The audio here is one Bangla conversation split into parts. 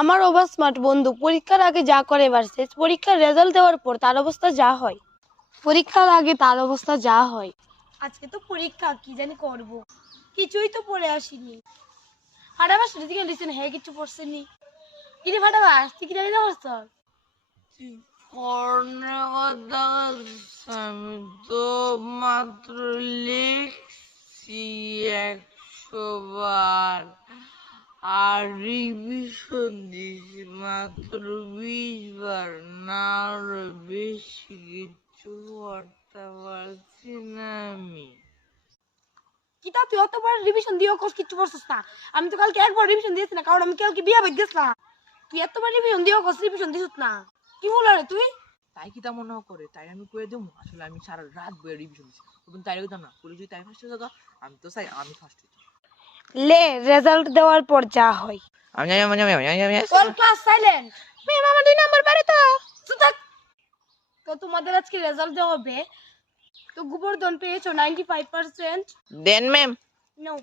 আমার ওভার স্মার্ট বন্ধু পরীক্ষার আগে যা করে ভার্সেস পরীক্ষার রেজাল্ট দেওয়ার পর তার অবস্থা যা হয়। পরীক্ষার আগে তার অবস্থা যা হয়। আজকে তো পরীক্ষা, কি জানি করব, কিছুই তো পড়ে আসিনি। ফাটাবাস দিকে দিছেন, হ্যাঁ কিছু পড়ছেনি। কিরে ফাটাবাস, তুই কি জানি না পারছ? কর্ণের কথা আমি তো মাত্র লিখছি 100 বার, আর রিভিশন দিছি মাত্র 20 বার, না আরো বেশি কিছু করতে পারছি না আমি। কিতা তুই অতবার রিভিশন দিও কোর্স কিছু পড়ছস না? আমি তো কালকে একবার রিভিশন দিয়েছি না, কারণ আমি কালকে বিয়া বাড়ি গেছিলাম। তুই এতবার রিভিশন দিও কোর্স রিভিশন দিছিস না, কি বল রে তুই? তাই কি তা মনে করে তাই আমি কয়ে দেবো আসলে আমি সারা রাত বইয়ে রিভিশন দিচ্ছি, কিন্তু তাই হইতাম না পুরো যদি তাই ফার্স্ট হয়ে যেত। আমি তো চাই আমি ফার্স্ট হইতাম। লে রেজাল্ট দেওয়ার পর যা হয়। আমি জানি আমি জানি আমি জানি অল ক্লাস সাইলেন্ট। ম্যাম আমার 2 নাম্বার পারে তো। চুপ থাক। তো তোমাদের আজকে রেজাল্ট দেওয়া হবে। তো গোবর্ধন পেয়েছো 95%। দেন ম্যাম। নো।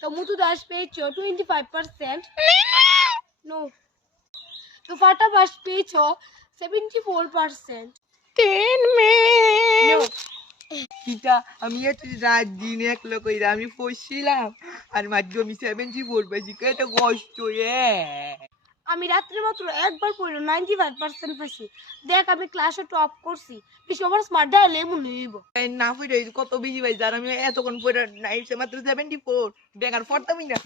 তো মুতু দাস পেয়েছো 25%। নো। তো ফাটাবাস পেয়েছো 74%। দেন ম্যাম। নো। কিটা আমি এত রাত দিন একলো কইরা আমি পড়ছিলাম আর মাত্র আমি 74 পাইছি, কত কষ্ট রে। আমি রাত্রে মাত্র একবার পড়লো 95% পাইছি। দেখ আমি ক্লাসে টপ করছি। বেশি ওভার স্মার্ট ডাইলে মনে হইব। না পড়ে কত বেশি পাইছি, আর আমি এতক্ষণ পড়ে নাইছে মাত্র 74 বেকার পড়তামই না।